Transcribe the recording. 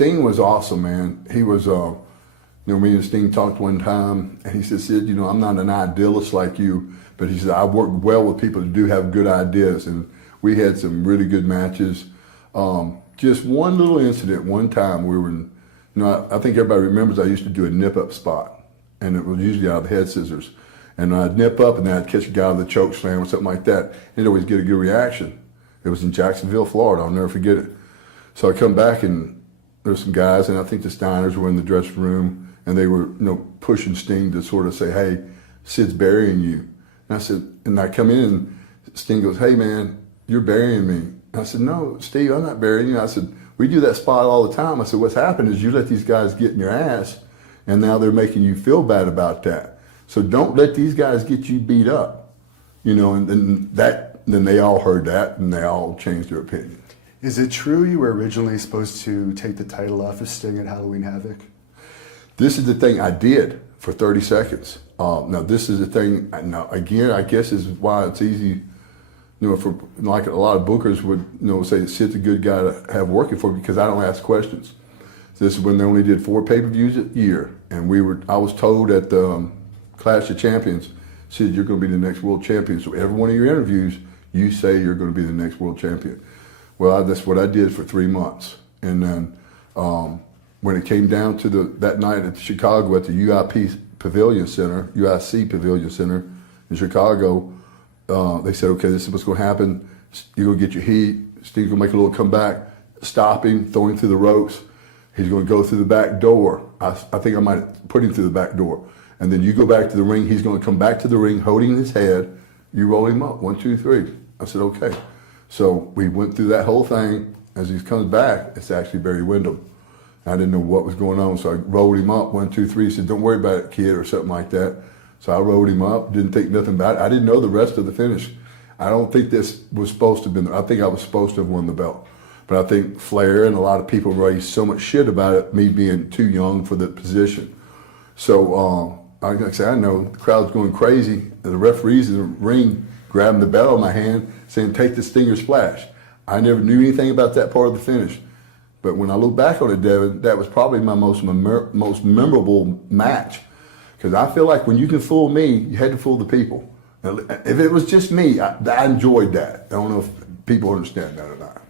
Sting was awesome, man. He was, me and Sting talked one time, and he said, Sid, I'm not an idealist like you, but he said, I work well with people that do have good ideas, and we had some really good matches. Just one little incident, one time we were in, I think everybody remembers I used to do a nip-up spot, and it was usually out of head scissors. And I'd nip up, and then I'd catch a guy with a choke slam or something like that, and it'd always get a good reaction. It was in Jacksonville, Florida. I'll never forget it. So I come back, and there's some guys, and I think the Steiners were in the dressing room, and they were, pushing Sting to sort of say, hey, Sid's burying you. And I said, and I come in, and Sting goes, hey, man, you're burying me. And I said, no, Steve, I'm not burying you. I said, we do that spot all the time. I said, what's happened is you let these guys get in your ass, and now they're making you feel bad about that. So don't let these guys get you beat up. And then they all heard that, and they all changed their opinion. Is it true you were originally supposed to take the title off of Sting at Halloween Havoc? This is the thing I did for 30 seconds. Now, this is the thing, now, again, I guess is why it's easy, for like a lot of bookers would, say Sid's a good guy to have working for, because I don't ask questions. This is when they only did 4 pay-per-views a year, and I was told at the Clash of Champions, Sid, you're going to be the next world champion. So every one of your interviews, you say you're going to be the next world champion. Well, that's what I did for 3 months. And then when it came down to that night at Chicago at the UIC Pavilion Center in Chicago, they said, okay, this is what's going to happen. You're going to get your heat. Steve's going to make a little comeback, stop him, throw him through the ropes. He's going to go through the back door. I think I might have put him through the back door. And then you go back to the ring. He's going to come back to the ring holding his head. You roll him up, 1, 2, 3. I said, okay. So we went through that whole thing. As he comes back, it's actually Barry Windham. I didn't know what was going on, so I rolled him up, 1, 2, 3. He said, don't worry about it, kid, or something like that. So I rolled him up, didn't think nothing about it. I didn't know the rest of the finish. I don't think this was supposed to have been, I think I was supposed to have won the belt. But I think Flair and a lot of people raised so much shit about it, me being too young for the position. So, like I said, I know the crowd's going crazy. The referees in the ring grabbing the bell in my hand, saying, take the Stinger splash. I never knew anything about that part of the finish. But when I look back on it, Devin, that was probably my most memorable match. Because I feel like when you can fool me, you had to fool the people. Now, if it was just me, I enjoyed that. I don't know if people understand that or not.